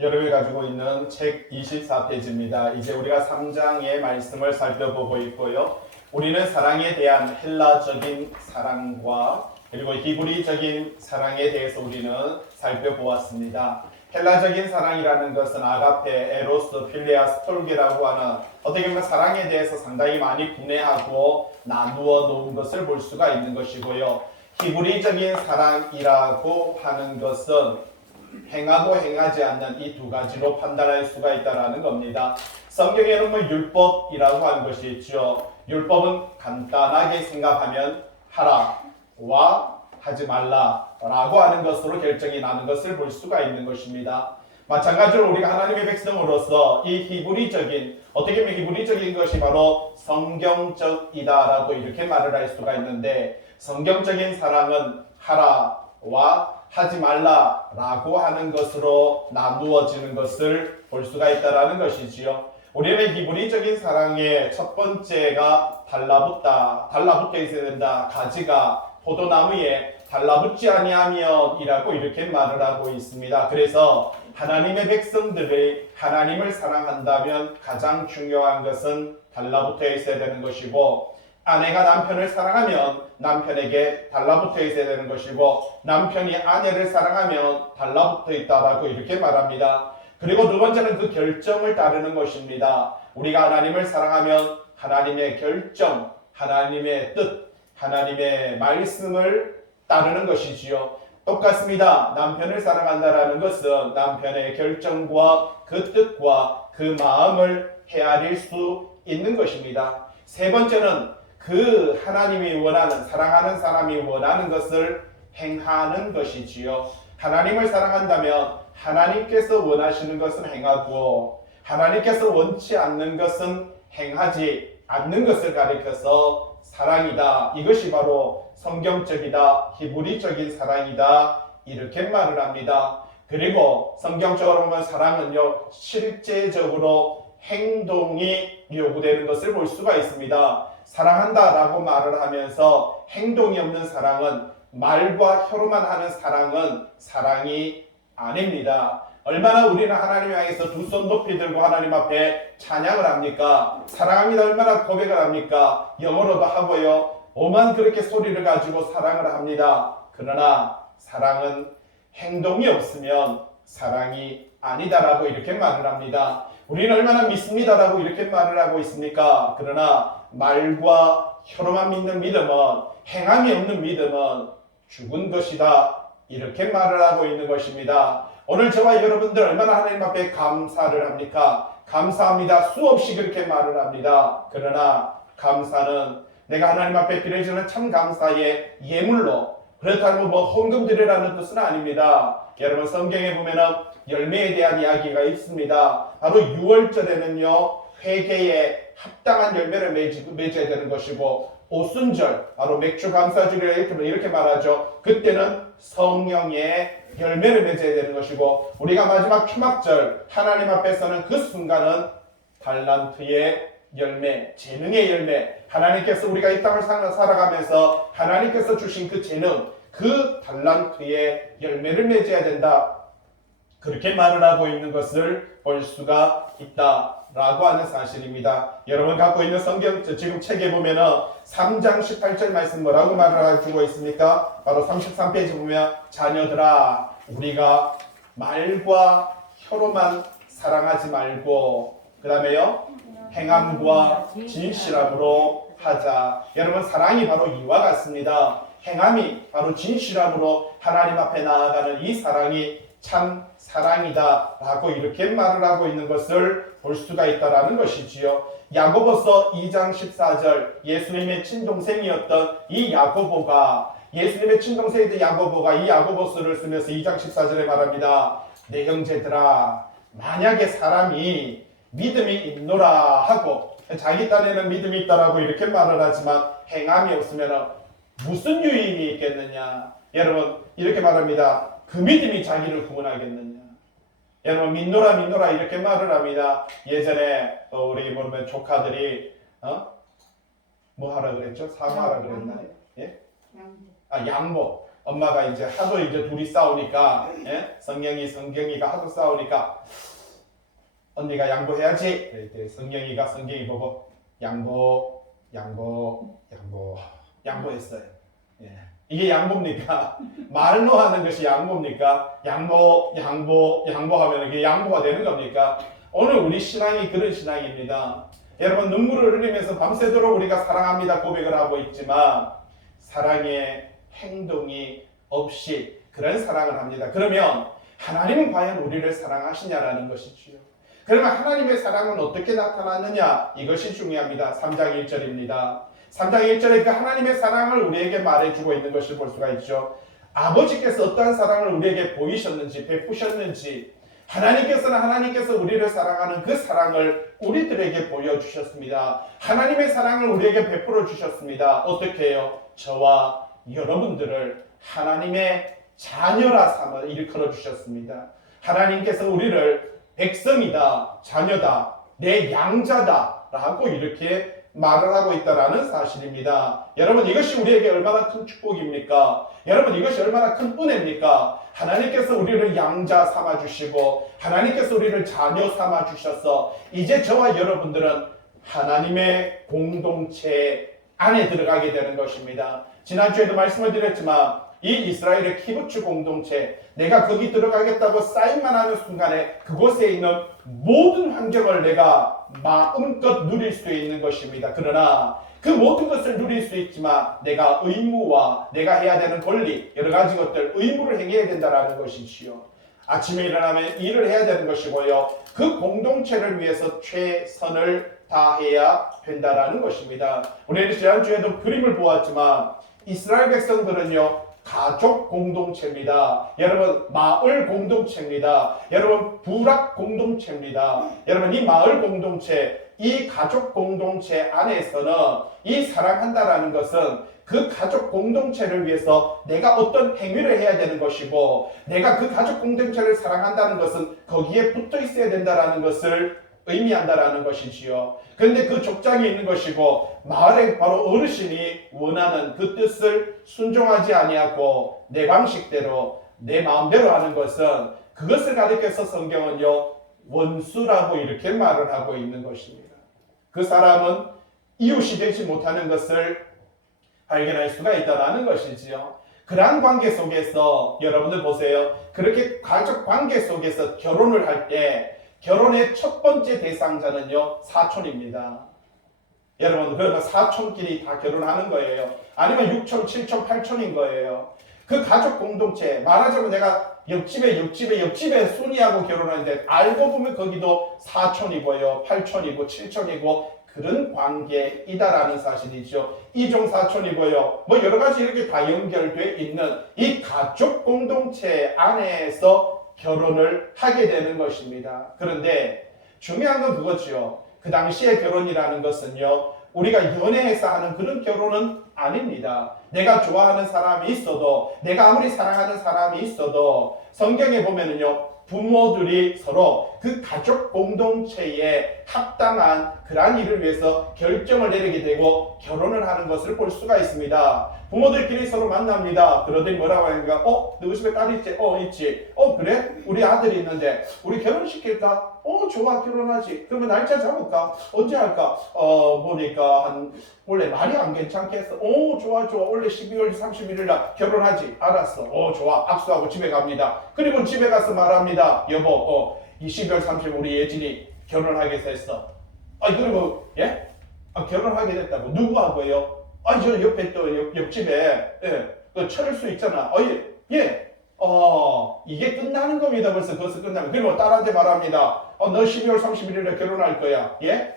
여러분이 가지고 있는 책 24페이지입니다. 이제 우리가 3장의 말씀을 살펴보고 있고요. 우리는 사랑에 대한 헬라적인 사랑과 그리고 히브리적인 사랑에 대해서 우리는 살펴보았습니다. 헬라적인 사랑이라는 것은 아가페, 에로스, 필레아, 스톨게라고 하는 어떻게 보면 사랑에 대해서 상당히 많이 분해하고 나누어 놓은 것을 볼 수가 있는 것이고요. 히브리적인 사랑이라고 하는 것은 행하고 행하지 않는 이 두 가지로 판단할 수가 있다는 겁니다. 성경에는 율법이라고 하는 것이 있죠. 율법은 간단하게 생각하면 하라와 하지 말라라고 하는 것으로 결정이 나는 것을 볼 수가 있는 것입니다. 마찬가지로 우리가 하나님의 백성으로서 이 히브리적인 어떻게 보면 히브리적인 것이 바로 성경적이다라고 이렇게 말을 할 수가 있는데 성경적인 사랑은 하라와 하지 말라라고 하는 것으로 나누어지는 것을 볼 수가 있다는 것이지요. 우리는 히브리적인 사랑의 첫 번째가 달라붙어 있어야 된다. 가지가 포도나무에 달라붙지 아니하면이라고 이렇게 말을 하고 있습니다. 그래서 하나님의 백성들이 하나님을 사랑한다면 가장 중요한 것은 달라붙어 있어야 되는 것이고 아내가 남편을 사랑하면 남편에게 달라붙어 있어야 되는 것이고 남편이 아내를 사랑하면 달라붙어 있다라고 이렇게 말합니다. 그리고 두 번째는 그 결정을 따르는 것입니다. 우리가 하나님을 사랑하면 하나님의 결정, 하나님의 뜻, 하나님의 말씀을 따르는 것이지요. 똑같습니다. 남편을 사랑한다라는 것은 남편의 결정과 그 뜻과 그 마음을 헤아릴 수 있는 것입니다. 세 번째는 그 하나님이 원하는 사랑하는 사람이 원하는 것을 행하는 것이지요. 하나님을 사랑한다면 하나님께서 원하시는 것은 행하고 하나님께서 원치 않는 것은 행하지 않는 것을 가리켜서 사랑이다. 이것이 바로 성경적이다. 히브리적인 사랑이다. 이렇게 말을 합니다. 그리고 성경적으로 보면 사랑은요 실제적으로 행동이 요구되는 것을 볼 수가 있습니다. 사랑한다라고 말을 하면서 행동이 없는 사랑은 말과 혀로만 하는 사랑은 사랑이 아닙니다. 얼마나 우리는 하나님 향해서 두 손 높이 들고 하나님 앞에 찬양을 합니까? 사랑합니다. 얼마나 고백을 합니까? 영어로도 하고요. 오만 그렇게 소리를 가지고 사랑을 합니다. 그러나 사랑은 행동이 없으면 사랑이 아니다라고 이렇게 말을 합니다. 우리는 얼마나 믿습니다라고 이렇게 말을 하고 있습니까? 그러나 말과 혀로만 믿는 믿음은 행함이 없는 믿음은 죽은 것이다. 이렇게 말을 하고 있는 것입니다. 오늘 저와 여러분들 얼마나 하나님 앞에 감사를 합니까? 감사합니다. 수없이 그렇게 말을 합니다. 그러나 감사는 내가 하나님 앞에 드려지는 참 감사의 예물로 그렇다고 헌금 드리라는 뜻은 아닙니다. 여러분 성경에 보면은 열매에 대한 이야기가 있습니다. 바로 6월절에는요 회개에 합당한 열매를 맺어야 되는 것이고 오순절 바로 맥주 감사주일에 이렇게 말하죠. 그때는 성령의 열매를 맺어야 되는 것이고 우리가 마지막 초막절 하나님 앞에서는 그 순간은 달란트의 열매, 재능의 열매, 하나님께서 우리가 이 땅을 살아가면서 하나님께서 주신 그 재능, 그 달란트의 열매를 맺어야 된다. 그렇게 말을 하고 있는 것을 볼 수가 있다라고 하는 사실입니다. 여러분 갖고 있는 성경 지금 책에 보면은 3장 18절 말씀 뭐라고 말을 해주고 있습니까? 바로 33페이지 보면 자녀들아 우리가 말과 혀로만 사랑하지 말고 그 다음에요 행함과 진실함으로 하자. 여러분 사랑이 바로 이와 같습니다. 행함이 바로 진실함으로 하나님 앞에 나아가는 이 사랑이 참 사랑이다 라고 이렇게 말을 하고 있는 것을 볼 수가 있다는 것이지요. 야고보서 2장 14절 예수님의 친동생이었던 이 야고보가 예수님의 친동생이던 야고보가 이 야고보서를 쓰면서 2장 14절에 말합니다. 내 형제들아 만약에 사람이 믿음이 있노라 하고 자기 딴에는 믿음이 있다라고 이렇게 말을 하지만 행함이 없으면 무슨 유익이 있겠느냐. 여러분 이렇게 말합니다. 그 믿음이 자기를 구원하겠느냐. 여러분 믿노라 이렇게 말을 합니다. 예전에 우리 보면 조카들이 뭐 하라 그랬죠? 사모하라 그랬나요? 예? 양보. 엄마가 이제 하도 이제 둘이 싸우니까, 예? 성경이가 하도 싸우니까 언니가 양보해야지. 그럴 때 성경이 보고 양보했어요. 예. 이게 양보입니까? 말로 하는 것이 양보입니까? 양보하면 이게 양보가 되는 겁니까? 오늘 우리 신앙이 그런 신앙입니다. 여러분, 눈물을 흘리면서 밤새도록 우리가 사랑합니다 고백을 하고 있지만 사랑의 행동이 없이 그런 사랑을 합니다. 그러면 하나님은 과연 우리를 사랑하시냐라는 것이지요. 그러면 하나님의 사랑은 어떻게 나타나느냐? 이것이 중요합니다. 3장 1절입니다. 3장 1절에 그 하나님의 사랑을 우리에게 말해주고 있는 것을 볼 수가 있죠. 아버지께서 어떠한 사랑을 우리에게 보이셨는지, 베푸셨는지, 하나님께서 우리를 사랑하는 그 사랑을 우리들에게 보여주셨습니다. 하나님의 사랑을 우리에게 베풀어 주셨습니다. 어떻게 해요? 저와 여러분들을 하나님의 자녀라 삼아 일컬어 주셨습니다. 하나님께서 우리를 백성이다, 자녀다, 내 양자다 라고 이렇게 말을 하고 있다는 사실입니다. 여러분, 이것이 우리에게 얼마나 큰 축복입니까? 여러분, 이것이 얼마나 큰 은혜입니까? 하나님께서 우리를 양자 삼아주시고 하나님께서 우리를 자녀 삼아주셔서 이제 저와 여러분들은 하나님의 공동체 안에 들어가게 되는 것입니다. 지난주에도 말씀을 드렸지만 이 이스라엘의 키부츠 공동체, 내가 거기 들어가겠다고 사인만 하는 순간에 그곳에 있는 모든 환경을 내가 마음껏 누릴 수 있는 것입니다. 그러나 그 모든 것을 누릴 수 있지만 내가 의무와 내가 해야 되는 권리, 여러 가지 것들, 의무를 행해야 된다는 것이지요. 아침에 일어나면 일을 해야 되는 것이고요. 그 공동체를 위해서 최선을 다해야 된다는 것입니다. 우리는 지난주에도 그림을 보았지만 이스라엘 백성들은요, 가족 공동체입니다. 여러분, 마을 공동체입니다. 여러분, 부락 공동체입니다. 여러분, 이 마을 공동체, 이 가족 공동체 안에서는 이 사랑한다라는 것은 그 가족 공동체를 위해서 내가 어떤 행위를 해야 되는 것이고, 내가 그 가족 공동체를 사랑한다는 것은 거기에 붙어 있어야 된다라는 것을 의미한다라는 것이지요. 그런데 그 족장이 있는 것이고 마을의 바로 어르신이 원하는 그 뜻을 순종하지 아니하고 내 방식대로 내 마음대로 하는 것은, 그것을 가리켜서 성경은요, 원수라고 이렇게 말을 하고 있는 것입니다. 그 사람은 이웃이 되지 못하는 것을 발견할 수가 있다는 것이지요. 그러한 관계 속에서 여러분들 보세요. 그렇게 가족 관계 속에서 결혼을 할 때 결혼의 첫 번째 대상자는요, 사촌입니다. 여러분, 그러면 사촌끼리 다 결혼하는 거예요. 아니면 6촌, 7촌, 8촌인 거예요. 그 가족 공동체, 말하자면 내가 옆집에 순이하고 결혼하는데 알고 보면 거기도 사촌이고요, 8촌이고, 7촌이고 그런 관계이다라는 사실이죠. 이종 사촌이고요. 뭐 여러 가지 이렇게 다 연결되어 있는 이 가족 공동체 안에서 결혼을 하게 되는 것입니다. 그런데 중요한 건 그거죠. 그 당시의 결혼이라는 것은요, 우리가 연애해서 하는 그런 결혼은 아닙니다. 내가 좋아하는 사람이 있어도, 내가 아무리 사랑하는 사람이 있어도 성경에 보면은요, 부모들이 서로 그 가족 공동체에 합당한 그러한 일을 위해서 결정을 내리게 되고 결혼을 하는 것을 볼 수가 있습니다. 부모들끼리 서로 만납니다. 그러더니 뭐라고 하니까, 너희 집에 딸이 있지? 있지. 그래? 우리 아들이 있는데 우리 결혼시킬까? 좋아, 결혼하지. 그러면 날짜 잡을까? 언제 할까? 보니까 원래 말이 안 괜찮겠어. 좋아. 원래 12월 31일 날 결혼하지. 알았어. 좋아. 악수하고 집에 갑니다. 그리고 집에 가서 말합니다. 여보, 이 12월 30일 우리 예진이 결혼하게 됐어. 그리고, 예? 결혼하게 됐다고. 누구하고요? 저 옆에 또 옆집에, 그 철수 있잖아. 예. 이게 끝나는 겁니다. 벌써 그것을 끝나면. 그리고 딸한테 말합니다. 너 12월 31일에 결혼할 거야. 예?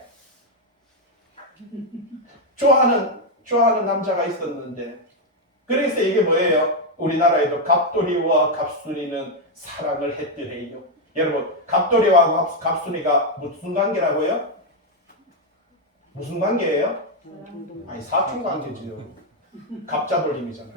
좋아하는 남자가 있었는데. 그래서 이게 뭐예요? 우리나라에도 갑돌이와 갑순이는 사랑을 했더래요. 여러분, 갑돌이와 갑순이가 무슨 관계라고요? 무슨 관계예요? 사촌 관계지요. 갑자돌림이잖아요.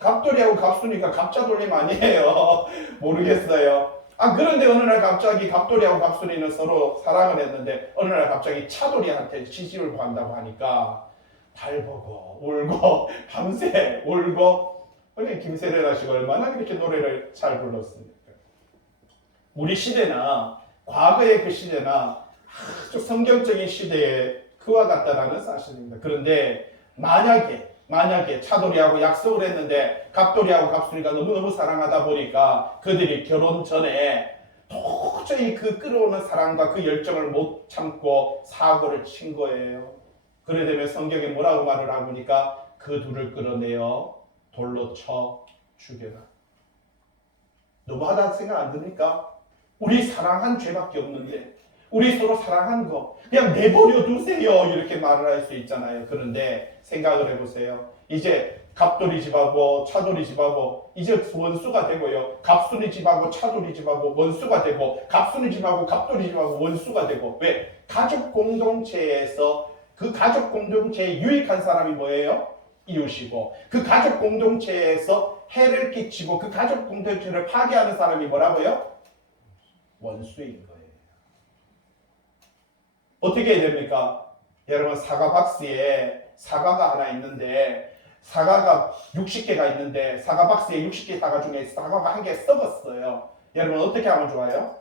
갑돌이하고 갑순이가 갑자돌림 아니에요. 모르겠어요. 그런데 어느 날 갑자기 갑돌이하고 갑순이는 서로 사랑을 했는데 어느 날 갑자기 차돌이한테 시집을 간다고 하니까 달 보고 울고 밤새 울고 우리 김세례라 씨가 얼마나 그렇게 노래를 잘 불렀습니까? 우리 시대나 과거의 그 시대나 아주 성경적인 시대에 그와 같다라는 사실입니다. 그런데 만약에 차돌이하고 약속을 했는데 갑돌이하고 갑순이가 너무너무 사랑하다 보니까 그들이 결혼 전에 도저히 그 끌어오는 사랑과 그 열정을 못 참고 사고를 친 거예요. 그래 되면 성경에 뭐라고 말을 하고 보니까 그 둘을 끌어내어 돌로 쳐 죽여라. 너무하다 생각 안 듭니까? 우리 사랑한 죄밖에 없는데 우리 서로 사랑한 거 그냥 내버려 두세요 이렇게 말을 할 수 있잖아요. 그런데 생각을 해보세요. 이제 갑돌이 집하고 차돌이 집하고 이제 원수가 되고요. 갑순이 집하고 차돌이 집하고 원수가 되고 갑순이 집하고 갑돌이 집하고 원수가 되고 왜? 가족 공동체에서 그 가족 공동체에 유익한 사람이 뭐예요? 이웃이고 그 가족 공동체에서 해를 끼치고 그 가족 공동체를 파괴하는 사람이 뭐라고요? 원수인 거예요. 어떻게 해야 됩니까? 여러분 사과 박스에 사과가 하나 있는데 사과가 60개가 있는데 사과 박스에 60개 사과 중에 사과가 한 개 썩었어요. 여러분 어떻게 하면 좋아요?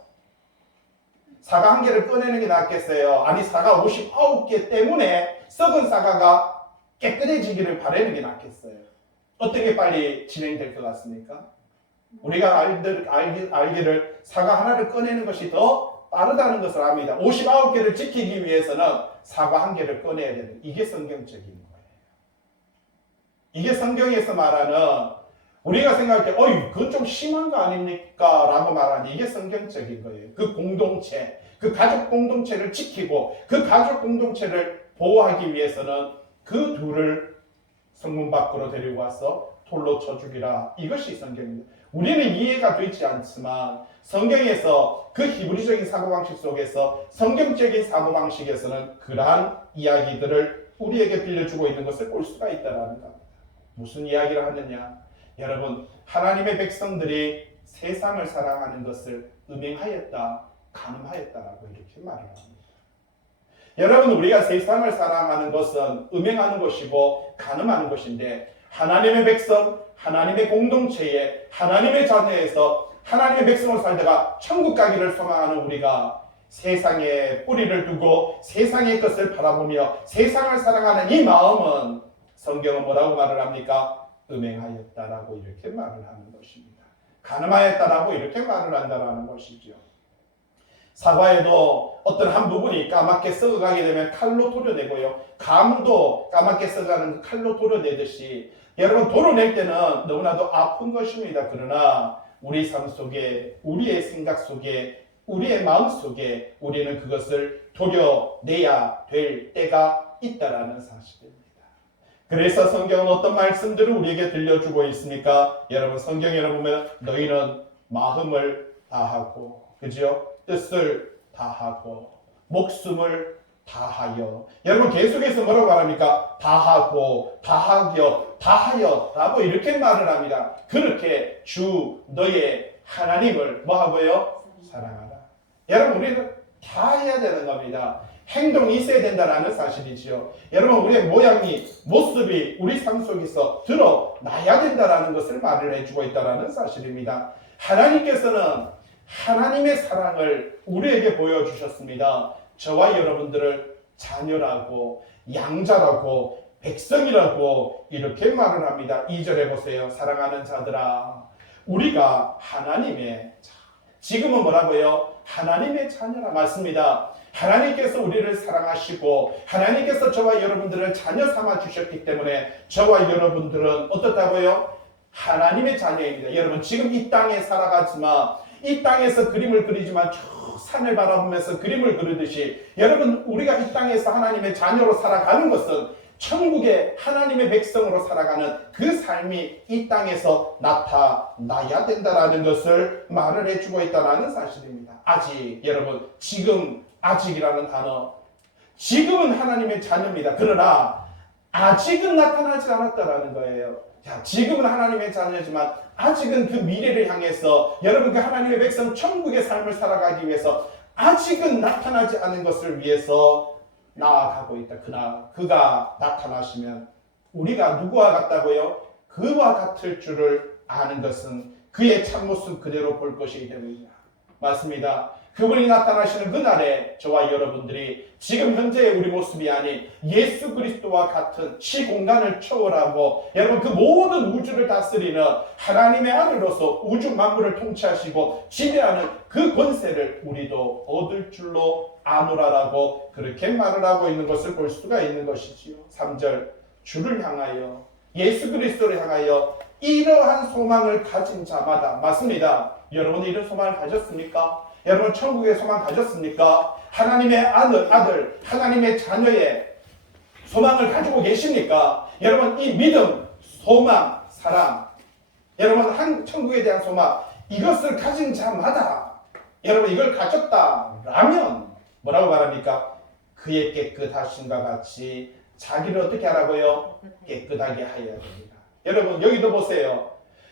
사과 한 개를 꺼내는 게 낫겠어요? 아니 사과 59개 때문에 썩은 사과가 깨끗해지기를 바라는 게 낫겠어요? 어떻게 빨리 진행될 것 같습니까? 우리가 알기를 사과 하나를 꺼내는 것이 더 빠르다는 것을 압니다. 59개를 지키기 위해서는 사과 한 개를 꺼내야 되는 이게 성경적인 거예요. 이게 성경에서 말하는 우리가 생각할 때 그건 좀 심한 거 아닙니까? 라고 말하는 이게 성경적인 거예요. 그 공동체, 그 가족 공동체를 지키고 그 가족 공동체를 보호하기 위해서는 그 둘을 성문 밖으로 데리고 와서 돌로 쳐 죽이라. 이것이 성경입니다. 우리는 이해가 되지 않지만 성경에서 그 히브리적인 사고방식 속에서 성경적인 사고방식에서는 그러한 이야기들을 우리에게 빌려주고 있는 것을 볼 수가 있다는 겁니다. 무슨 이야기를 하느냐? 여러분 하나님의 백성들이 세상을 사랑하는 것을 음행하였다, 간음하였다라고 이렇게 말을 합니다. 여러분 우리가 세상을 사랑하는 것은 음행하는 것이고 간음하는 것인데 하나님의 백성, 하나님의 공동체에 하나님의 자녀에서 하나님의 백성으로 살다가 천국 가기를 소망하는 우리가 세상에 뿌리를 두고 세상의 것을 바라보며 세상을 사랑하는 이 마음은 성경은 뭐라고 말을 합니까? 음행하였다라고 이렇게 말을 하는 것입니다. 간음하였다라고 이렇게 말을 한다라는 것이죠. 사과에도 어떤 한 부분이 까맣게 썩어가게 되면 칼로 도려내고요. 감도 까맣게 썩어가는 칼로 도려내듯이 여러분 도려낼 때는 너무나도 아픈 것입니다. 그러나 우리 삶 속에 우리의 생각 속에 우리의 마음 속에 우리는 그것을 도려내야 될 때가 있다라는 사실입니다. 그래서 성경은 어떤 말씀들을 우리에게 들려주고 있습니까? 여러분 성경에 보면 너희는 마음을 다하고 그죠? 뜻을 다하고 목숨을 다하여 여러분 계속해서 뭐라고 말합니까? 다하고 다하여 라고 이렇게 말을 합니다. 그렇게 주 너의 하나님을 뭐하고요? 사랑하라. 여러분 우리는 다 해야 되는 겁니다. 행동이 있어야 된다는 사실이지요. 여러분 우리의 모양이 모습이 우리 삶 속에서 드러나야 된다는 것을 말을 해주고 있다는 사실입니다. 하나님께서는 하나님의 사랑을 우리에게 보여주셨습니다. 저와 여러분들을 자녀라고 양자라고 백성이라고 이렇게 말을 합니다. 2절에 보세요. 사랑하는 자들아 우리가 하나님의 지금은 뭐라고요? 하나님의 자녀라 맞습니다. 하나님께서 우리를 사랑하시고 하나님께서 저와 여러분들을 자녀 삼아 주셨기 때문에 저와 여러분들은 어떻다고요? 하나님의 자녀입니다. 여러분 지금 이 땅에 살아가지만 이 땅에서 그림을 그리지만 저 산을 바라보면서 그림을 그리듯이 여러분 우리가 이 땅에서 하나님의 자녀로 살아가는 것은 천국의 하나님의 백성으로 살아가는 그 삶이 이 땅에서 나타나야 된다는 것을 말을 해주고 있다는 사실입니다. 아직 여러분 지금 아직이라는 단어 지금은 하나님의 자녀입니다. 그러나 아직은 나타나지 않았다라는 거예요. 자, 지금은 하나님의 자녀지만 아직은 그 미래를 향해서 여러분 그 하나님의 백성 천국의 삶을 살아가기 위해서 아직은 나타나지 않은 것을 위해서 나아가고 있다. 그러나 그가 나타나시면 우리가 누구와 같다고요? 그와 같을 줄을 아는 것은 그의 참모습 그대로 볼 것이기 때문이다. 맞습니다. 그분이 나타나시는 그날에 저와 여러분들이 지금 현재의 우리 모습이 아닌 예수 그리스도와 같은 시공간을 초월하고 여러분 그 모든 우주를 다스리는 하나님의 아들로서 우주 만물을 통치하시고 지배하는 그 권세를 우리도 얻을 줄로 아노라라고 그렇게 말을 하고 있는 것을 볼 수가 있는 것이지요. 3절 주를 향하여 예수 그리스도를 향하여 이러한 소망을 가진 자마다 맞습니다. 여러분 이런 소망을 가졌습니까? 여러분 천국의 소망 가졌습니까? 하나님의 아들, 하나님의 자녀의 소망을 가지고 계십니까? 여러분 이 믿음, 소망, 사랑 여러분 천국에 대한 소망 이것을 가진 자마다 여러분 이걸 가졌다라면 뭐라고 말합니까? 그의 깨끗하심과 같이 자기를 어떻게 하라고요? 깨끗하게 하여야 됩니다. 여러분 여기도 보세요.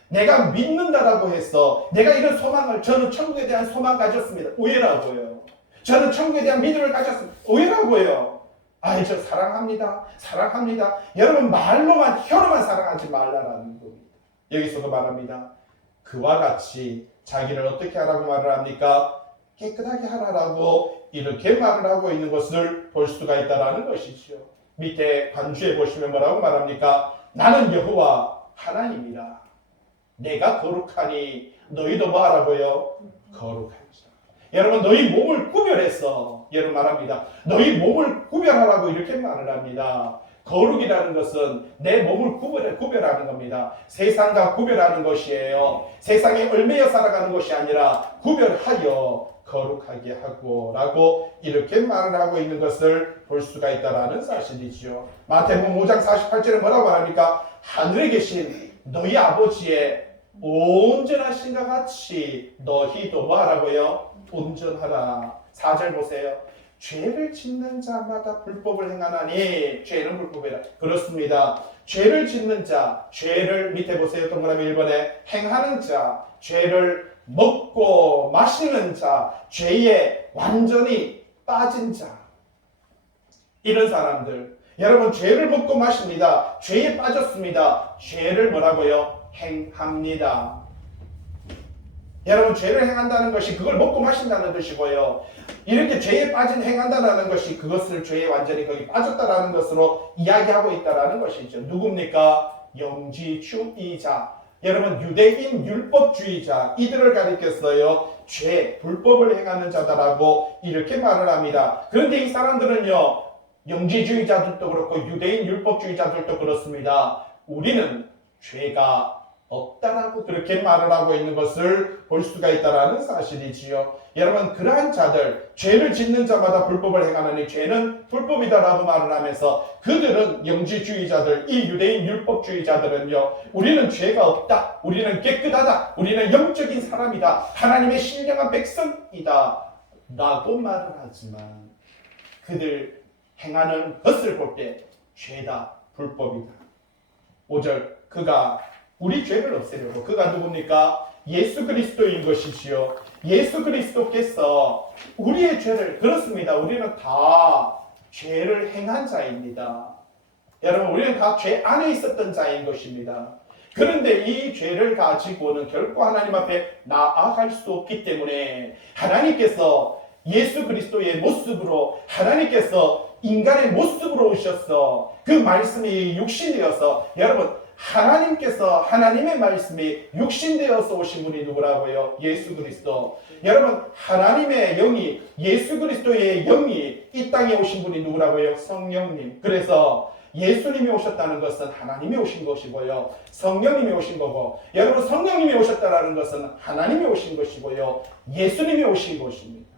내가 믿는다라고 해서 내가 이런 소망을 저는 천국에 대한 소망 가졌습니다. 오해라고요. 저는 천국에 대한 믿음을 가졌습니다. 오해라고요. 아이 저 사랑합니다. 사랑합니다. 여러분 말로만 혀로만 사랑하지 말라라는 겁니다. 여기서도 말합니다. 그와 같이 자기를 어떻게 하라고 말을 합니까? 깨끗하게 하라라고 이렇게 말을 하고 있는 것을 볼 수가 있다라는 것이죠. 밑에 간주에 보시면 뭐라고 말합니까? 나는 여호와 하나님이라. 내가 거룩하니 너희도 뭐 하라고요? 거룩하자. 여러분 너희 몸을 구별해서 여러분 말합니다. 너희 몸을 구별하라고 이렇게 말을 합니다. 거룩이라는 것은 내 몸을 구별하는 겁니다. 세상과 구별하는 것이에요. 세상에 얽매여 살아가는 것이 아니라 구별하여 거룩하게 하고 라고 이렇게 말을 하고 있는 것을 볼 수가 있다는 사실이죠. 마태복음 5장 48절에 뭐라고 말합니까? 하늘에 계신 너희 아버지의 온전하신가 같이 너희도 뭐 하라고요? 온전하라. 4절 보세요. 죄를 짓는 자마다 불법을 행하나니 죄는 불법이라. 그렇습니다. 죄를 짓는 자, 죄를 밑에 보세요. 동그라미 1번에 행하는 자, 죄를 먹고 마시는 자, 죄에 완전히 빠진 자, 이런 사람들 여러분 죄를 먹고 마십니다. 죄에 빠졌습니다. 죄를 뭐라고요? 행합니다. 여러분 죄를 행한다는 것이 그걸 먹고 마신다는 뜻이고요. 이렇게 죄에 빠진 행한다는 것이 그것을 죄에 완전히 거기 빠졌다라는 것으로 이야기하고 있다라는 것이죠. 누굽니까? 영지주의자. 여러분 유대인 율법주의자 이들을 가리켰어요. 죄, 불법을 행하는 자다라고 이렇게 말을 합니다. 그런데 이 사람들은요. 영지주의자들도 그렇고 유대인 율법주의자들도 그렇습니다. 우리는 죄가 없다라고 그렇게 말을 하고 있는 것을 볼 수가 있다는 사실이지요. 여러분 그러한 자들 죄를 짓는 자마다 불법을 행하느니 죄는 불법이다라고 말을 하면서 그들은 영지주의자들 이 유대인 율법주의자들은요 우리는 죄가 없다 우리는 깨끗하다 우리는 영적인 사람이다 하나님의 신령한 백성이다 라고 말을 하지만 그들 행하는 것을 볼 때 죄다 불법이다. 5절 그가 우리 죄를 없애려고 그가 누굽니까? 예수 그리스도인 것이지요. 예수 그리스도께서 우리의 죄를 그렇습니다. 우리는 다 죄를 행한 자입니다. 여러분 우리는 다 죄 안에 있었던 자인 것입니다. 그런데 이 죄를 가지고는 결코 하나님 앞에 나아갈 수 없기 때문에 하나님께서 예수 그리스도의 모습으로 하나님께서 인간의 모습으로 오셔서 그 말씀이 육신되어서 여러분 하나님께서 하나님의 말씀이 육신되어서 오신 분이 누구라고요? 예수 그리스도. 여러분 하나님의 영이 예수 그리스도의 영이 이 땅에 오신 분이 누구라고요? 성령님. 그래서 예수님이 오셨다는 것은 하나님이 오신 것이고요. 성령님이 오신 거고 여러분 성령님이 오셨다는 것은 하나님이 오신 것이고요. 예수님이 오신 것입니다.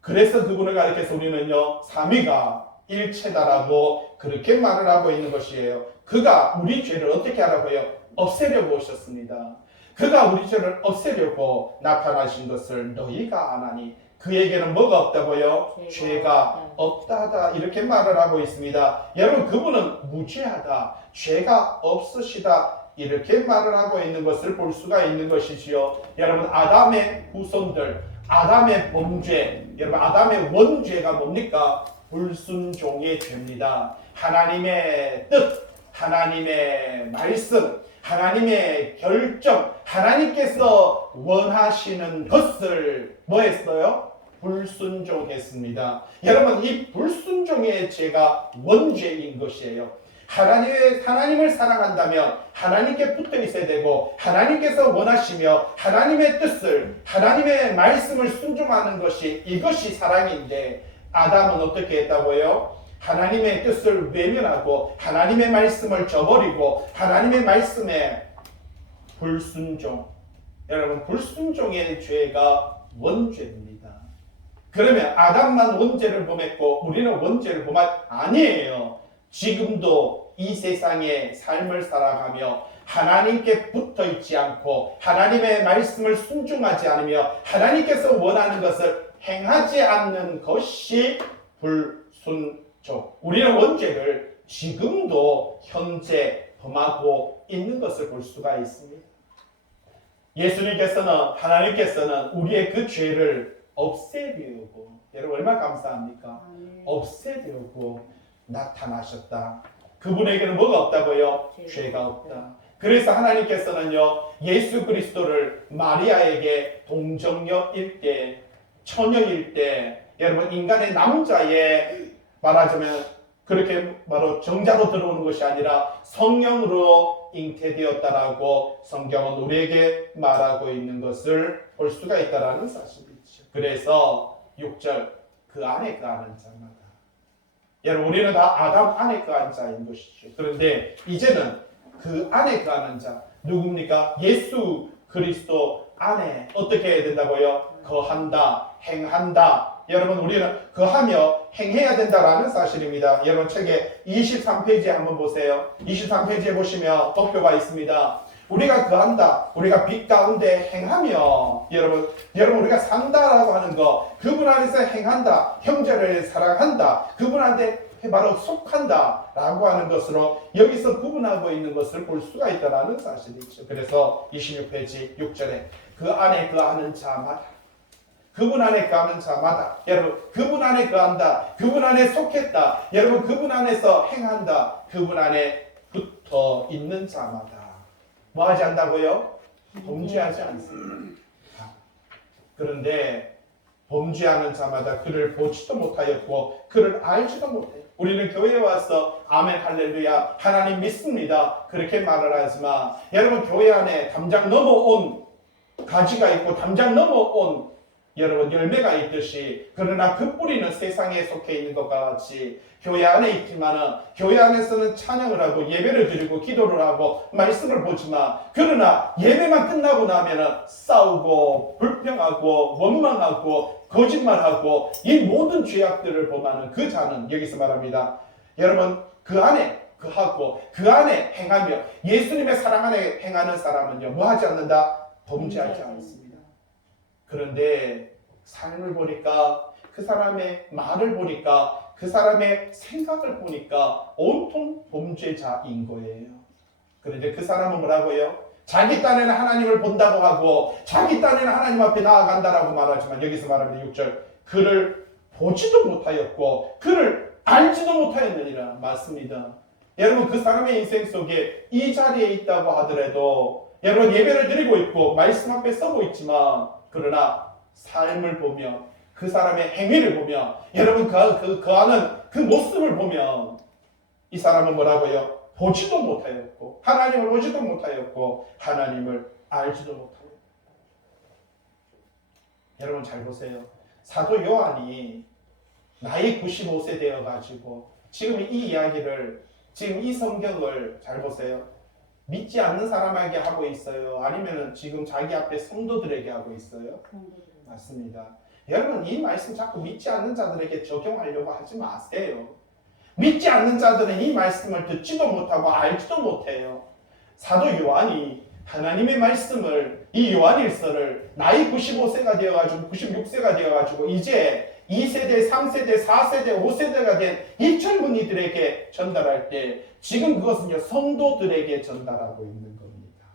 그래서 그분을 가리켜서 우리는요 삼위가 일체다라고 그렇게 말을 하고 있는 것이에요. 그가 우리 죄를 어떻게 하라고요? 없애려고 오셨습니다. 그가 우리 죄를 없애려고 나타나신 것을 너희가 아나니 그에게는 뭐가 없다고요? 죄가 없다하다 이렇게 말을 하고 있습니다. 여러분 그분은 무죄하다 죄가 없으시다 이렇게 말을 하고 있는 것을 볼 수가 있는 것이지요. 여러분 아담의 후손들 아담의 범죄, 여러분 아담의 원죄가 뭡니까? 불순종의 죄입니다. 하나님의 뜻, 하나님의 말씀, 하나님의 결정, 하나님께서 원하시는 것을 뭐 했어요? 불순종했습니다. 여러분 이 불순종의 죄가 원죄인 것이에요. 하나님을 사랑한다면 하나님께 붙어 있어야 되고 하나님께서 원하시며 하나님의 뜻을 하나님의 말씀을 순종하는 것이 이것이 사랑인데 아담은 어떻게 했다고요? 하나님의 뜻을 외면하고 하나님의 말씀을 저버리고 하나님의 말씀에 불순종. 여러분 불순종의 죄가 원죄입니다. 그러면 아담만 원죄를 범했고 우리는 원죄를 아니에요. 지금도 이 세상의 삶을 살아가며 하나님께 붙어 있지 않고 하나님의 말씀을 순종하지 않으며 하나님께서 원하는 것을 행하지 않는 것이 불순종. 우리는 원죄를 지금도 현재 범하고 있는 것을 볼 수가 있습니다. 하나님께서는 우리의 그 죄를 없애려고, 여러분 얼마나 감사합니까? 없애려고 나타나셨다. 그분에게는 뭐가 없다고요? 죄가 없다. 그래서 하나님께서는요 예수 그리스도를 마리아에게 동정녀일 때, 처녀일 때, 여러분 인간의 남자의 말하자면 그렇게 바로 정자로 들어오는 것이 아니라 성령으로 잉태되었다라고 성경은 우리에게 말하고 있는 것을 볼 수가 있다라는 사실이죠. 그래서 6절 그 안에 거하는 자마다, 여러분 우리는 다 아담 안에 거한 자인 것이죠. 그런데 이제는 그 안에 거하는 자 누굽니까? 예수 그리스도 안에 어떻게 해야 된다고요? 거한다, 행한다. 여러분 우리는 거하며 행해야 된다라는 사실입니다. 여러분 책의 23페이지에 한번 보세요. 23페이지에 보시면 도표가 있습니다. 우리가 거한다, 우리가 빛 가운데 행하며, 여러분 우리가 산다라고 하는 거, 그분 안에서 행한다, 형제를 사랑한다, 그분한테 바로 속한다 라고 하는 것으로 여기서 구분하고 있는 것을 볼 수가 있다는 사실이죠. 그래서 26페이지 6절에 그 안에 거하는 자마다, 그분 안에 거하는 자마다, 여러분 그분 안에 거한다, 그분 안에 속했다, 여러분 그분 안에서 행한다, 그분 안에 붙어 있는 자마다 뭐 하지 않다고요? 범죄하지 않습니다. 그런데 범죄하는 자마다 그를 보지도 못하였고 그를 알지도 못해요. 우리는 교회에 와서 아멘 할렐루야 하나님 믿습니다 그렇게 말을 하지만, 여러분 교회 안에 담장 넘어온 가지가 있고 담장 넘어온 여러분 열매가 있듯이, 그러나 그 뿌리는 세상에 속해 있는 것과 같이 교회 안에 있지만은 교회 안에서는 찬양을 하고 예배를 드리고 기도를 하고 말씀을 보지만, 그러나 예배만 끝나고 나면은 싸우고 불평하고 원망하고 거짓말하고 이 모든 죄악들을 범하는 그 자는, 여기서 말합니다 여러분 그 안에 그하고 그 안에 행하며 예수님의 사랑 안에 행하는 사람은요 뭐 하지 않는다? 범죄하지 않습니다. 그런데 삶을 보니까, 그 사람의 말을 보니까, 그 사람의 생각을 보니까 온통 범죄자인 거예요. 그런데 그 사람은 뭐라고요? 자기 딴에는 하나님을 본다고 하고 자기 딴에는 하나님 앞에 나아간다라고 말하지만, 여기서 말합니다 6절 그를 보지도 못하였고 그를 알지도 못하였느니라. 맞습니다. 여러분 그 사람의 인생 속에 이 자리에 있다고 하더라도, 여러분 예배를 드리고 있고 말씀 앞에 서고 있지만, 그러나 삶을 보며 그 사람의 행위를 보며, 여러분 그 하는 그 모습을 보면 이 사람은 뭐라고요? 보지도 못하였고 하나님을 보지도 못하였고 하나님을 알지도 못하였고. 여러분 잘 보세요. 사도 요한이 나이 95세 되어가지고 지금 이 이야기를, 지금 이 성경을 잘 보세요. 믿지 않는 사람에게 하고 있어요? 아니면 지금 자기 앞에 성도들에게 하고 있어요? 맞습니다. 여러분 이 말씀 자꾸 믿지 않는 자들에게 적용하려고 하지 마세요. 믿지 않는 자들은 이 말씀을 듣지도 못하고 알지도 못해요. 사도 요한이 하나님의 말씀을, 이 요한일서를 나이 95세가 되어가지고 96세가 되어가지고 이제 2세대, 3세대, 4세대, 5세대가 된 이 젊은이들에게 전달할 때 지금 그것은요 성도들에게 전달하고 있는 겁니다.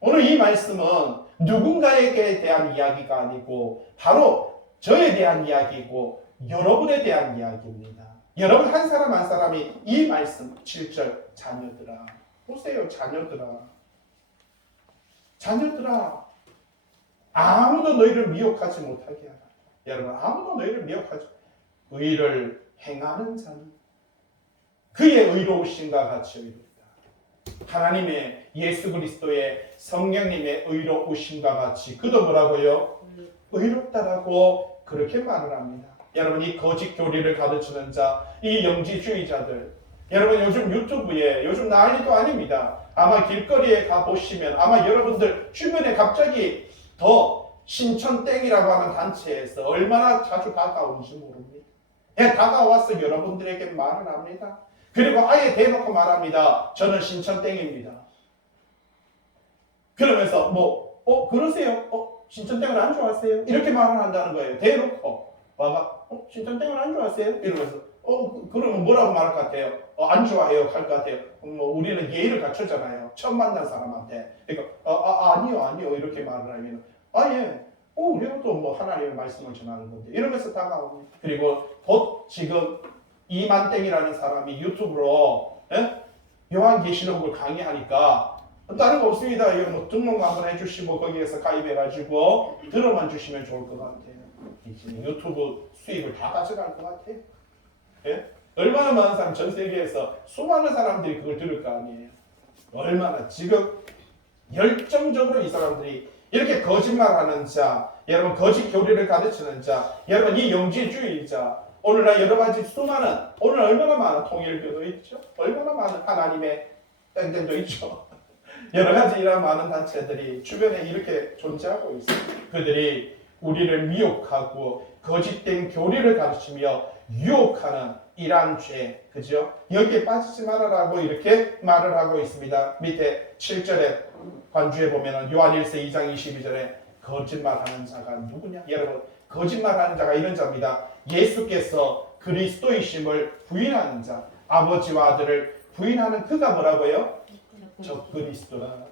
오늘 이 말씀은 누군가에게 대한 이야기가 아니고 바로 저에 대한 이야기고 여러분에 대한 이야기입니다. 여러분 한 사람 한 사람이 이 말씀 7절 자녀들아 보세요. 자녀들아 아무도 너희를 미혹하지 못하게 하라. 여러분 아무도 너희를 미혹하지 의를 행하는 자는 그의 의로우심과 같이 의롭다. 하나님의 예수 그리스도의 성령님의 의로우심과 같이 그도 뭐라고요? 의롭다라고 그렇게 말을 합니다. 여러분 이 거짓 교리를 가르치는 자, 이 영지주의자들 여러분 요즘 유튜브에 요즘 난리도 아닙니다. 아마 길거리에 가보시면 아마 여러분들 주변에 갑자기 더 신천땡이라고 하는 단체에서 얼마나 자주 다가오는지 모릅니다. 다가와서 여러분들에게 말을 합니다. 그리고 아예 대놓고 말합니다. 저는 신천땡입니다. 그러면서 그러세요? 신천땡을 안 좋아하세요? 이렇게 말을 한다는 거예요. 대놓고 와가 신천땡을 안 좋아하세요? 이러면서 그러면 뭐라고 말할 것 같아요? 안 좋아해요 할 것 같아요. 우리는 예의를 갖추잖아요. 처음 만난 사람한테. 그러니까 아니요 이렇게 말을 하면 예. 우리가 또 하나님의 말씀을 전하는 건데 이러면서 다가옵니다. 그리고 곧 지금 이만땡이라는 사람이 유튜브로 요한계시록을 강의하니까 다른 거 없습니다. 이거 등록 한번 해주시고 거기에서 가입해가지고 들어만 주시면 좋을 것 같아요. 이제 유튜브 수입을 다 가져갈 것 같아요. 얼마나 많은 사람 전 세계에서 수많은 사람들이 그걸 들을 거 아니에요. 얼마나 지금 열정적으로 이 사람들이 이렇게 거짓말하는 자, 여러분 거짓 교리를 가르치는 자, 여러분 이 영지주의자, 오늘날 여러 가지 수많은 오늘 얼마나 많은 통일교도 있죠. 얼마나 많은 하나님의 땡땡도 있죠. 여러 가지 이런 많은 단체들이 주변에 이렇게 존재하고 있습니다. 그들이 우리를 미혹하고 거짓된 교리를 가르치며 유혹하는 이러한 죄, 그죠? 여기에 빠지지 말아라고 이렇게 말을 하고 있습니다. 밑에 7절에 관주에 보면은 요한 1서 2장 22절에 거짓말하는 자가 누구냐? 여러분 거짓말하는 자가 이런 자입니다. 예수께서 그리스도이심을 부인하는 자, 아버지와 아들을 부인하는 그가 뭐라고요? 적그리스도라.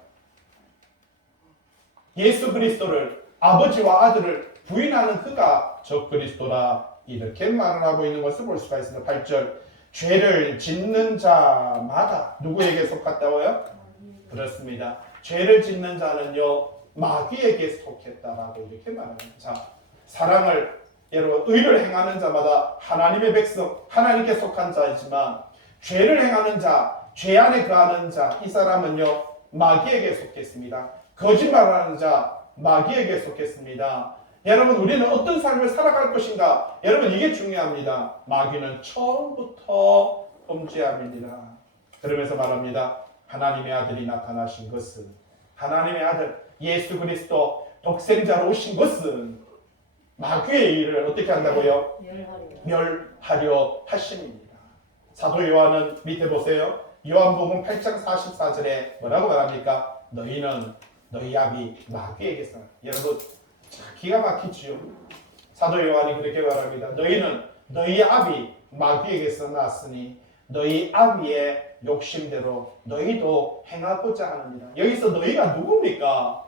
예수 그리스도를 아버지와 아들을 부인하는 그가 적그리스도라. 이렇게 말을 하고 있는 것을 볼 수가 있습니다. 8절 죄를 짓는 자마다 누구에게 속했다고요? 그렇습니다. 죄를 짓는 자는요 마귀에게 속했다라고 이렇게 말합니다. 자, 사랑을 여러분 의를 행하는 자마다 하나님의 백성 하나님께 속한 자이지만 죄를 행하는 자, 죄 안에 거하는 자, 이 사람은요 마귀에게 속했습니다. 거짓말하는 자 마귀에게 속했습니다. 여러분 우리는 어떤 삶을 살아갈 것인가? 여러분 이게 중요합니다. 마귀는 처음부터 범죄함이니라. 그러면서 말합니다. 하나님의 아들이 나타나신 것은 하나님의 아들 예수 그리스도 독생자로 오신 것은 마귀의 일을 어떻게 한다고요? 멸하려 하심입니다. 사도 요한은 밑에 보세요. 요한복음 8장 44절에 뭐라고 말합니까? 너희는 너희 아비 마귀에게서 여러분 기가 막히지요. 사도 요한이 그렇게 말합니다. 너희는 너희 아비 마귀에게서 났으니 너희 아비의 욕심대로 너희도 행하고자 하느니라. 여기서 너희가 누굽니까?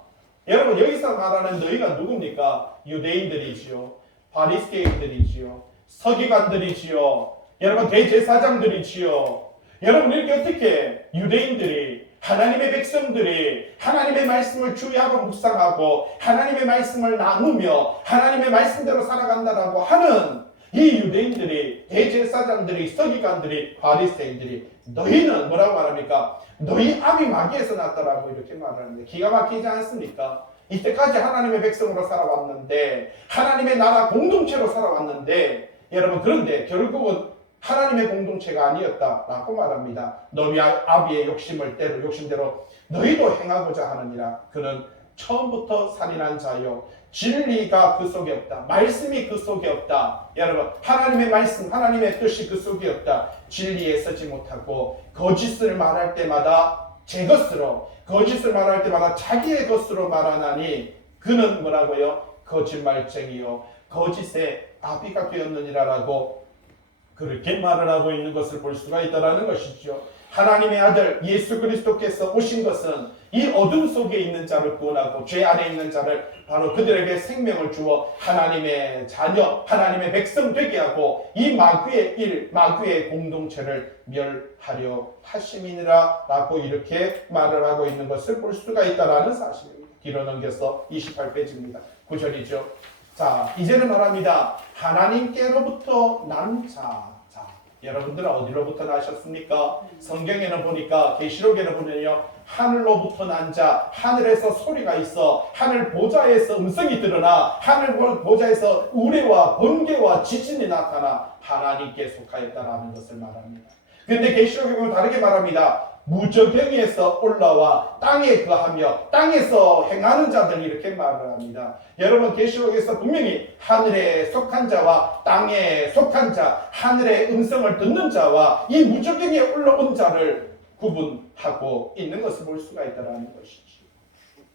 여러분 여기서 말하는 너희가 누굽니까? 유대인들이지요. 바리새인들이지요. 서기관들이지요. 여러분 대제사장들이지요. 여러분 이렇게 어떻게 유대인들이 하나님의 백성들이 하나님의 말씀을 주의하고 묵상하고 하나님의 말씀을 나누며 하나님의 말씀대로 살아간다라고 하는 이 유대인들이 대제사장들이 서기관들이 바리새인들이 너희는 뭐라고 말합니까? 너희 아비 마귀에서 났다라고 이렇게 말하는데 기가 막히지 않습니까? 이때까지 하나님의 백성으로 살아왔는데 하나님의 나라 공동체로 살아왔는데 여러분 그런데 결국은 하나님의 공동체가 아니었다라고 말합니다. 너희 아비의 욕심대로 너희도 행하고자 하느니라. 그는 처음부터 살인한 자요 진리가 그 속에 없다. 말씀이 그 속에 없다. 여러분 하나님의 말씀 하나님의 뜻이 그 속에 없다. 진리에 서지 못하고 거짓을 말할 때마다 제 것으로 거짓을 말할 때마다 자기의 것으로 말하나니 그는 뭐라고요? 거짓말쟁이요 거짓의 아비가 되었느니라라고 그렇게 말을 하고 있는 것을 볼 수가 있다는 것이죠. 하나님의 아들 예수 그리스도께서 오신 것은 이 어둠 속에 있는 자를 구원하고 죄 안에 있는 자를 바로 그들에게 생명을 주어 하나님의 자녀, 하나님의 백성 되게 하고 이 마귀의 일, 마귀의 공동체를 멸하려 하심이니라 라고 이렇게 말을 하고 있는 것을 볼 수가 있다는 사실입니다. 뒤로 넘겨서 28페이지입니다. 9절이죠. 자, 이제는 말합니다. 하나님께로부터 난 자. 여러분들은 어디로부터 나셨습니까? 성경에는 보니까 계시록에는 보면요, 하늘로부터 난 자, 하늘에서 소리가 있어, 하늘 보좌에서 음성이 드러나, 하늘 보좌에서 우레와 번개와 지진이 나타나 하나님께 속하였다라는 것을 말합니다. 그런데 계시록에 보면 다르게 말합니다. 무저갱에서 올라와 땅에 거하며 땅에서 행하는 자들 이렇게 말을 합니다. 여러분 계시록에서 분명히 하늘에 속한 자와 땅에 속한 자, 하늘의 음성을 듣는 자와 이 무저갱에 올라온 자를 구분하고 있는 것을 볼 수가 있다는 것이죠.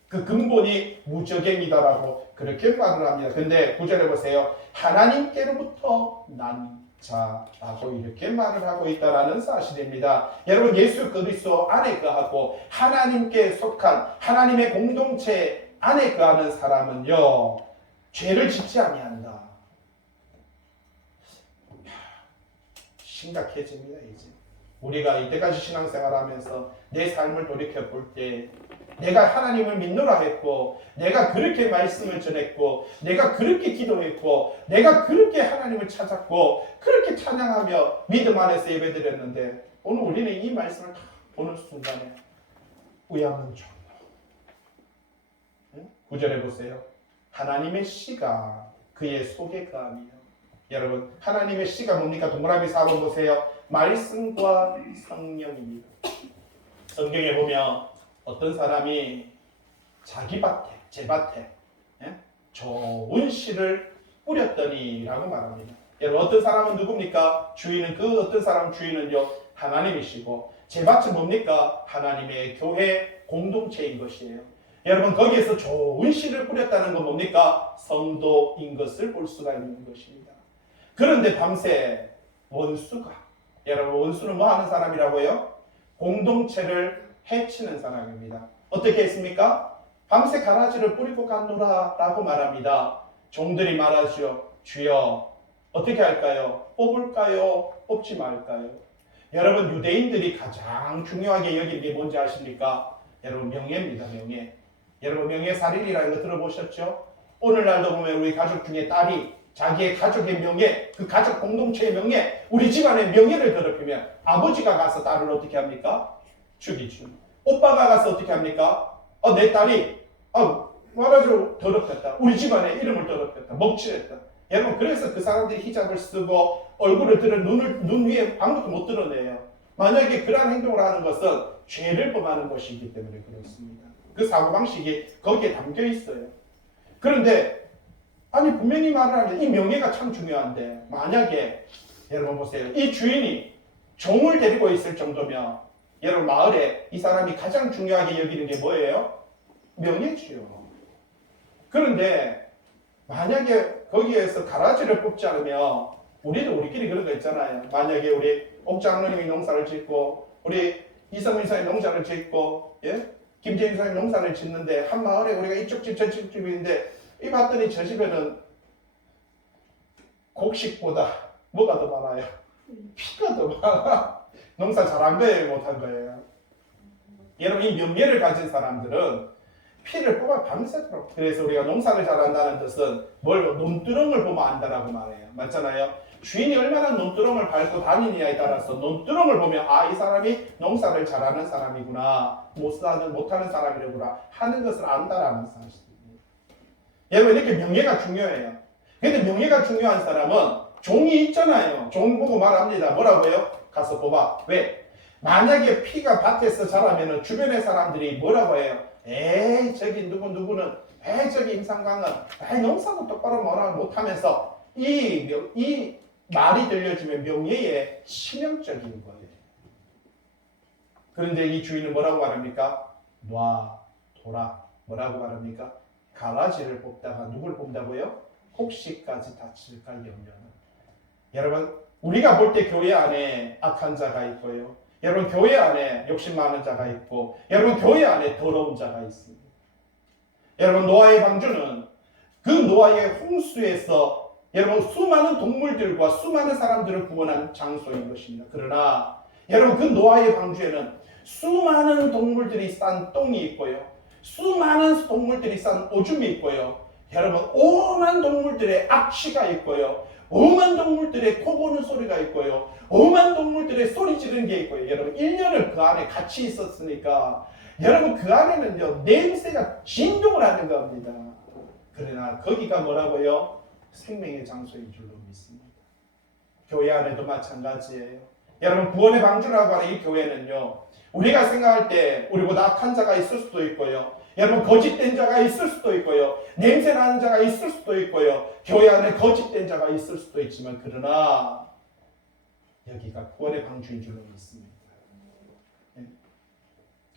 그 근본이 무저갱이다라고 그렇게 말을 합니다. 근데 9절에 보세요. 하나님께로부터 난 자라고 이렇게 말을 하고 있다는 사실입니다. 여러분 예수 그리스도 안에 거하고 하나님께 속한 하나님의 공동체 안에 거하는 사람은요 죄를 짓지 아니한다. 심각해집니다. 이제 우리가 이때까지 신앙생활하면서 내 삶을 돌이켜 볼 때 내가 하나님을 믿노라 했고 내가 그렇게 말씀을 전했고 내가 그렇게 기도했고 내가 그렇게 하나님을 찾았고 그렇게 찬양하며 믿음 안에서 예배드렸는데 오늘 우리는 이 말씀을 다 보는 순간에 우야문정 9절에 보세요. 하나님의 씨가 그의 속에 거하며 여러분 하나님의 씨가 뭡니까? 동그라미 4번 보세요. 말씀과 성령입니다. 성경에 보면 어떤 사람이 자기 밭에, 제 밭에 좋은 씨를 뿌렸더니 라고 말합니다. 여러분 어떤 사람은 누굽니까? 주인은 그 어떤 사람 주인은요 하나님이시고 제 밭은 뭡니까? 하나님의 교회 공동체인 것이에요. 여러분 거기에서 좋은 씨를 뿌렸다는 건 뭡니까? 성도인 것을 볼 수가 있는 것입니다. 그런데 밤새 원수가 여러분 원수는 뭐 하는 사람이라고요? 공동체를 해치는 사람입니다. 어떻게 했습니까? 밤새 가라지를 뿌리고 갔노라 라고 말합니다. 종들이 말하죠. 주여 어떻게 할까요? 뽑을까요? 뽑지 말까요? 여러분 유대인들이 가장 중요하게 여기는 게 뭔지 아십니까? 여러분 명예입니다. 명예. 여러분 명예살인이라는 거 들어보셨죠? 오늘날도 보면 우리 가족 중에 딸이 자기의 가족의 명예, 그 가족 공동체의 명예, 우리 집안의 명예를 더럽히면 아버지가 가서 딸을 어떻게 합니까? 죽이죠. 오빠가 가서 어떻게 합니까? 내 딸이 말하자면 더럽혔다. 우리 집안의 이름을 더럽혔다. 먹칠했다. 여러분 그래서 그 사람들이 히잡을 쓰고 얼굴을 들어 눈 위에 아무것도 못 드러내요. 만약에 그러한 행동을 하는 것은 죄를 범하는 것이기 때문에 그렇습니다. 그 사고방식이 거기에 담겨 있어요. 그런데 분명히 말을 하면 이 명예가 참 중요한데 만약에 여러분 보세요. 이 주인이 종을 데리고 있을 정도면 여러분 마을에 이 사람이 가장 중요하게 여기는 게 뭐예요? 명예지요. 그런데 만약에 거기에서 가라지를 뽑지 않으면 우리도 우리끼리 그런 거 있잖아요. 만약에 우리 옥장로님이 농사를 짓고 우리 이성민 사님 농사를 짓고 김재인 사님 농사를 짓는데 한 마을에 우리가 이쪽 집 저쪽 집인데 이 봤더니 저 집에는 곡식보다 뭐가 더 많아요? 피가 더 많아. 농사 잘한 거예요? 못한 거예요? 여러분 이 명예를 가진 사람들은 피를 뽑아 밤새도록. 그래서 우리가 농사를 잘한다는 뜻은 뭘 논두렁을 보면 안다라고 말해요. 맞잖아요? 주인이 얼마나 논두렁을 밟고 다니느냐에 따라서 논두렁을 보면 이 사람이 농사를 잘하는 사람이구나 못하는 사람이구나 하는 것을 안다라는 사실입니다. 여러분 이렇게 명예가 중요해요. 근데 명예가 중요한 사람은 종이 있잖아요. 종 보고 말합니다. 뭐라고요? 가서 뽑아. 왜? 만약에 피가 밭에서 자라면 주변의 사람들이 뭐라고 해요? 에이 저기 누구는 에이 저기 임상광은 에이 농사도 똑바로 못하면서 이 말이 들려주면 명예에 치명적인 거예요. 그런데 이 주인은 뭐라고 말합니까? 놔둬라. 뭐라고 말합니까? 가라지를 뽑다가 누굴 뽑는다고요? 혹시까지 다칠까 염려는. 여러분 우리가 볼 때 교회 안에 악한 자가 있고요. 여러분 교회 안에 욕심 많은 자가 있고 여러분 교회 안에 더러운 자가 있습니다. 여러분 노아의 방주는 그 노아의 홍수에서 여러분 수많은 동물들과 수많은 사람들을 구원한 장소인 것입니다. 그러나 여러분 그 노아의 방주에는 수많은 동물들이 싼 똥이 있고요. 수많은 동물들이 싼 오줌이 있고요. 여러분 오만 동물들의 악취가 있고요. 오만 동물들의 코 고는 소리가 있고요. 오만 동물들의 소리 지르는 게 있고요. 여러분 1년을 그 안에 같이 있었으니까 여러분 그 안에는요 냄새가 진동을 하는 겁니다. 그러나 거기가 뭐라고요? 생명의 장소인 줄로 믿습니다. 교회 안에도 마찬가지예요. 여러분 구원의 방주라고 하는 이 교회는요 우리가 생각할 때 우리보다 악한 자가 있을 수도 있고요. 여러분 거짓된 자가 있을 수도 있고요. 냄새나는 자가 있을 수도 있고요. 교회 안에 거짓된 자가 있을 수도 있지만 그러나 여기가 구원의 방주인 줄로 믿습니다.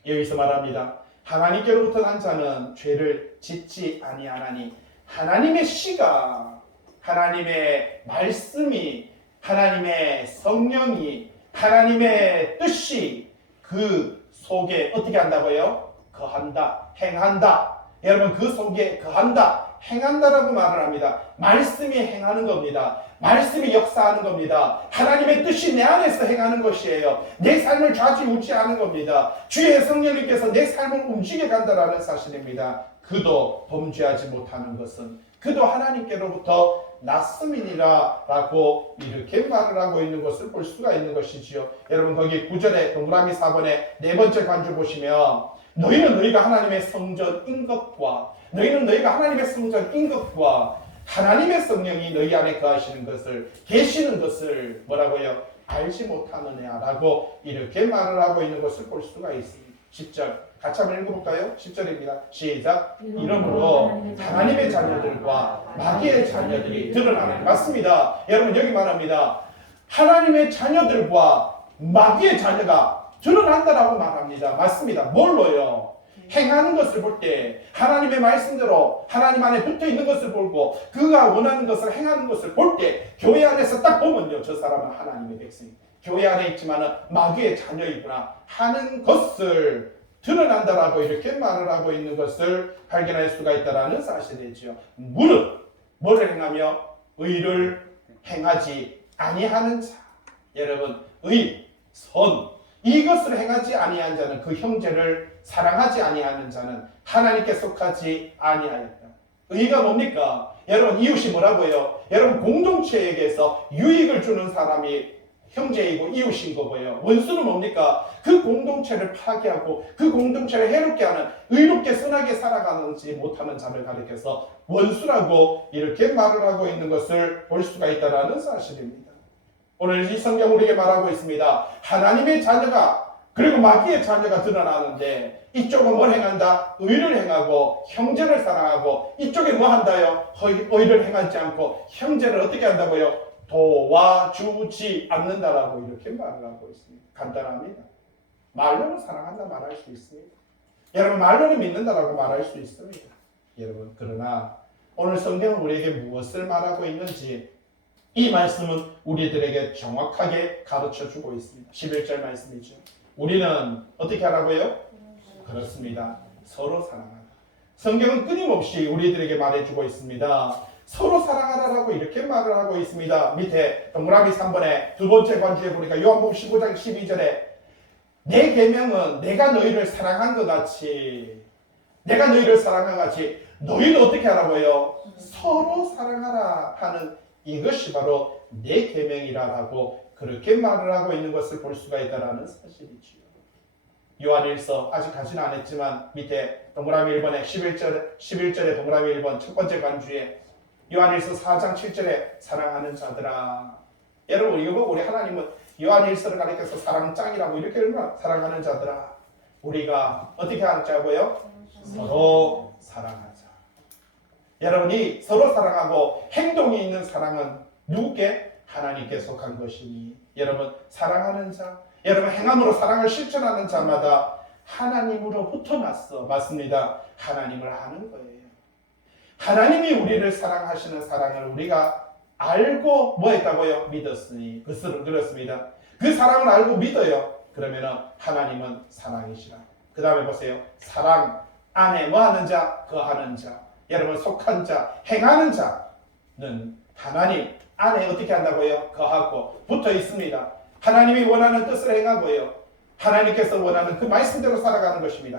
여기서 말합니다. 하나님께로부터 난 자는 죄를 짓지 아니하나니 하나님의 씨가 하나님의 말씀이 하나님의 성령이 하나님의 뜻이 그 속에 어떻게 한다고요? 거한다, 행한다. 여러분 그 속에 거한다, 행한다라고 말을 합니다. 말씀이 행하는 겁니다. 말씀이 역사하는 겁니다. 하나님의 뜻이 내 안에서 행하는 것이에요. 내 삶을 좌지우지하는 겁니다. 주의 성령님께서 내 삶을 움직여 간다라는 사실입니다. 그도 범죄하지 못하는 것은 그도 하나님께로부터 났음이니라 라고 이렇게 말을 하고 있는 것을 볼 수가 있는 것이지요. 여러분 거기 9절에 동그라미 4번에 네 번째 관주 보시면 너희는 너희가 하나님의 성전인 것과 너희는 너희가 하나님의 성전인 것과 하나님의 성령이 너희 안에 거하시는 것을 계시는 것을 뭐라고요? 알지 못하느냐 라고 이렇게 말을 하고 있는 것을 볼 수가 있습니다. 10절 같이 한번 읽어볼까요? 10절입니다. 시작. 이러므로 하나님의 자녀들과 마귀의 자녀들이 드러나는 맞습니다. 여러분 여기 말합니다. 하나님의 자녀들과 마귀의 자녀가 드러난다라고 말합니다. 맞습니다. 뭘로요? 행하는 것을 볼 때 하나님의 말씀대로 하나님 안에 붙어 있는 것을 보고 그가 원하는 것을 행하는 것을 볼 때 교회 안에서 딱 보면요 저 사람은 하나님의 백성 교회 안에 있지만은 마귀의 자녀이구나 하는 것을 드러난다라고 이렇게 말을 하고 있는 것을 발견할 수가 있다라는 사실이죠. 무릇 뭐를 행하며 의를 행하지 아니하는 자. 여러분 의, 선 이것을 행하지 아니한 자는 그 형제를 사랑하지 아니하는 자는 하나님께 속하지 아니하였다. 의가 뭡니까? 여러분 이웃이 뭐라고요? 여러분 공동체에게서 유익을 주는 사람이 형제이고 이웃인 거고요. 원수는 뭡니까? 그 공동체를 파괴하고 그 공동체를 해롭게 하는 의롭게 선하게 살아가지 못하는 자를 가리켜서 원수라고 이렇게 말을 하고 있는 것을 볼 수가 있다는 사실입니다. 오늘 이 성경 우리에게 말하고 있습니다. 하나님의 자녀가 그리고 마귀의 자녀가 드러나는데 이쪽은 뭘 행한다? 의를 행하고 형제를 사랑하고 이쪽에 뭐 한다요? 의를 행하지 않고 형제를 어떻게 한다고요? 도와주지 않는다라고 이렇게 말을 하고 있습니다. 간단합니다. 말로는 사랑한다 말할 수 있습니다. 여러분 말로는 믿는다라고 말할 수 있습니다. 여러분 그러나 오늘 성경은 우리에게 무엇을 말하고 있는지 이 말씀은 우리들에게 정확하게 가르쳐주고 있습니다. 11절 말씀이죠. 우리는 어떻게 하라고요? 그렇습니다. 서로 사랑하라. 성경은 끊임없이 우리들에게 말해주고 있습니다. 서로 사랑하라라고 이렇게 말을 하고 있습니다. 밑에 동그라미 3번에 두 번째 관주에 보니까 요한복음 15장 12절에 내 계명은 내가 너희를 사랑한 것 같이 내가 너희를 사랑한 것 같이 너희도 어떻게 하라고요? 서로 사랑하라 하는 이것이 바로 내 계명이라고 그렇게 말을 하고 있는 것을 볼 수가 있다는 사실이지요. 요한일서 아직 가지는 않았지만 밑에 동그라미 1번에 11절에 동그라미 1번 첫 번째 관주에 요한일서 4장 7절에 사랑하는 자들아. 여러분 이거 보고 우리 하나님은 요한일서를 가리켜서 사랑장이라고 이렇게 얼마나 사랑하는 자들아. 우리가 어떻게 하자고요? 서로 사랑하자. 여러분이 서로 사랑하고 행동이 있는 사랑은 누구께? 하나님께 속한 것이니 여러분 사랑하는 자 여러분 행함으로 사랑을 실천하는 자마다 하나님으로부터 났어. 맞습니다. 하나님을 아는 거예요. 하나님이 우리를 사랑하시는 사랑을 우리가 알고 뭐 했다고요? 믿었으니 그것은 그렇습니다. 그 사랑을 알고 믿어요. 그러면은 하나님은 사랑이시라. 그 다음에 보세요. 사랑 안에 뭐 하는 자? 거하는 자. 여러분 속한 자, 행하는 자는 하나님 안에 어떻게 한다고요? 거하고 붙어 있습니다. 하나님이 원하는 뜻을 행하고요. 하나님께서 원하는 그 말씀대로 살아가는 것입니다.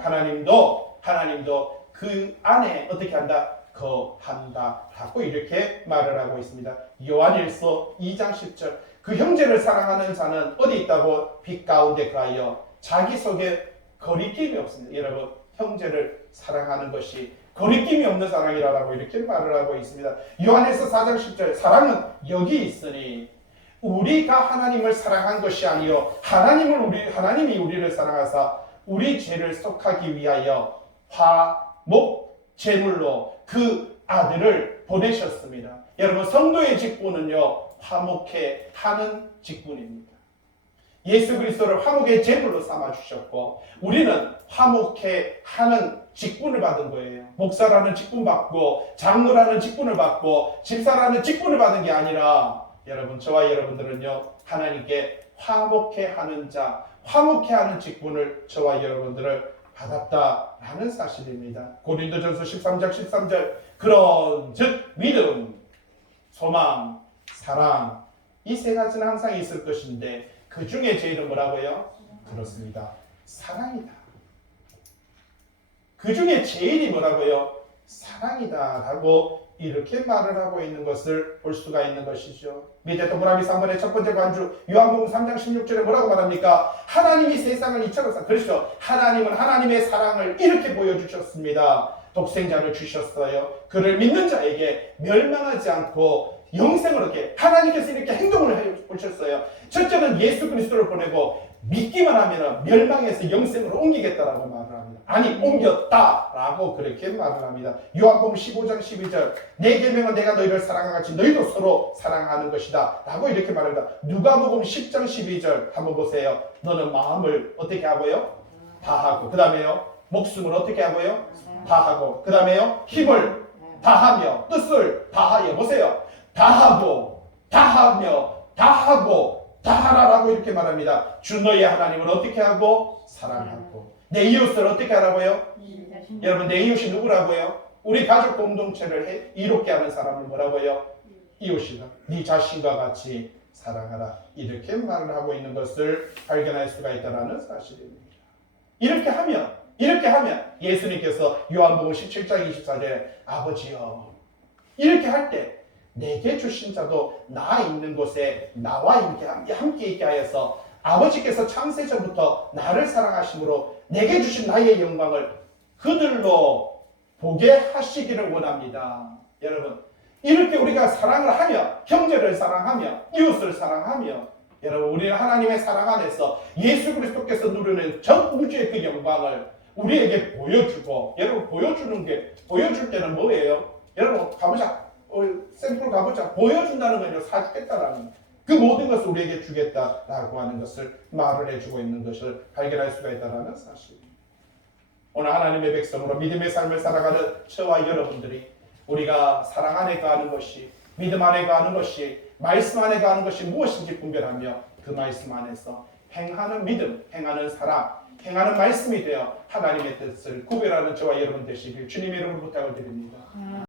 하나님도 그 안에 어떻게 한다? 거한다 라고 이렇게 말을 하고 있습니다. 요한일서 2장 10절 그 형제를 사랑하는 자는 어디 있다고? 빛 가운데 가여 자기 속에 거리낌이 없습니다. 여러분 형제를 사랑하는 것이 거리낌이 없는 사랑이라고 이렇게 말을 하고 있습니다. 요한일서 4장 10절 사랑은 여기 있으니 우리가 하나님을 사랑한 것이 아니요 하나님이 우리를 사랑하사 우리 죄를 속하기 위하여 화목 제물로 그 아들을 보내셨습니다. 여러분 성도의 직분은요 화목해 하는 직분입니다. 예수 그리스도를 화목의 제물로 삼아 주셨고 우리는 화목해 하는 직분을 받은 거예요. 목사라는 직분 받고 장로라는 직분을 받고 집사라는 직분을 받은 게 아니라 여러분 저와 여러분들은요 하나님께 화목해 하는 자, 화목해 하는 직분을 저와 여러분들을 받았다라는 사실입니다. 고린도전서 13장 13절 그런즉 믿음, 소망, 사랑 이 세 가지는 항상 있을 것인데 그 중에 제일은 뭐라고요? 그렇습니다. 사랑이다. 그 중에 제일이 뭐라고요? 사랑이다 라고 이렇게 말을 하고 있는 것을 볼 수가 있는 것이죠. 밑에 동그라미 3번의 첫 번째 관주 요한복음 3장 16절에 뭐라고 말합니까? 하나님이 세상을 이처럼 그렇죠. 하나님은 하나님의 사랑을 이렇게 보여주셨습니다. 독생자를 주셨어요. 그를 믿는 자에게 멸망하지 않고 영생을 얻게 하나님께서 이렇게 행동을 해보셨어요. 첫째는 예수 그리스도를 보내고 믿기만 하면 멸망에서 영생으로 옮기겠다라고 말을 합니다. 아니 옮겼다라고 그렇게 말을 합니다. 요한복음 15장 12절 내 계명은 내가 너희를 사랑한 같이 너희도 서로 사랑하는 것이다 라고 이렇게 말합니다. 누가복음 10장 12절 한번 보세요. 너는 마음을 어떻게 하고요? 다하고 그 다음에요 목숨을 어떻게 하고요? 다하고 그 다음에요 힘을 다하며 뜻을 다하여 보세요. 다하고 다하며 다하고 다하라라고 이렇게 말합니다. 주 너의 하나님을 어떻게 하고? 사랑하고 내 이웃을 어떻게 하라고요? 여러분 내 이웃이 누구라고요? 우리 가족 공동체를 이롭게 하는 사람을 뭐라고요? 이웃이다. 네 자신과 같이 사랑하라 이렇게 말을 하고 있는 것을 발견할 수가 있다는 사실입니다. 이렇게 하면 예수님께서 요한복음 17장 24절에 아버지여 이렇게 할 때 내게 주신 자도 나 있는 곳에 나와 함께 있게 하여서 아버지께서 창세전부터 나를 사랑하심으로 내게 주신 나의 영광을 그들로 보게 하시기를 원합니다. 여러분 이렇게 우리가 사랑을 하며 형제를 사랑하며 이웃을 사랑하며 여러분 우리는 하나님의 사랑 안에서 예수 그리스도께서 누리는 전 우주의 그 영광을 우리에게 보여주고 여러분 보여줄 때는 뭐예요? 여러분 가보자. 샘플 가보자. 보여준다는 건요 사주겠다라는 그 모든 것을 우리에게 주겠다라고 하는 것을 말을 해주고 있는 것을 발견할 수가 있다는 사실. 오늘 하나님의 백성으로 믿음의 삶을 살아가는 저와 여러분들이 우리가 사랑 안에 거하는 것이 믿음 안에 거하는 것이 말씀 안에 거하는 것이 무엇인지 분별하며 그 말씀 안에서 행하는 믿음, 행하는 사랑, 행하는 말씀이 되어 하나님의 뜻을 구별하는 저와 여러분 되시길 주님의 이름으로 부탁을 드립니다.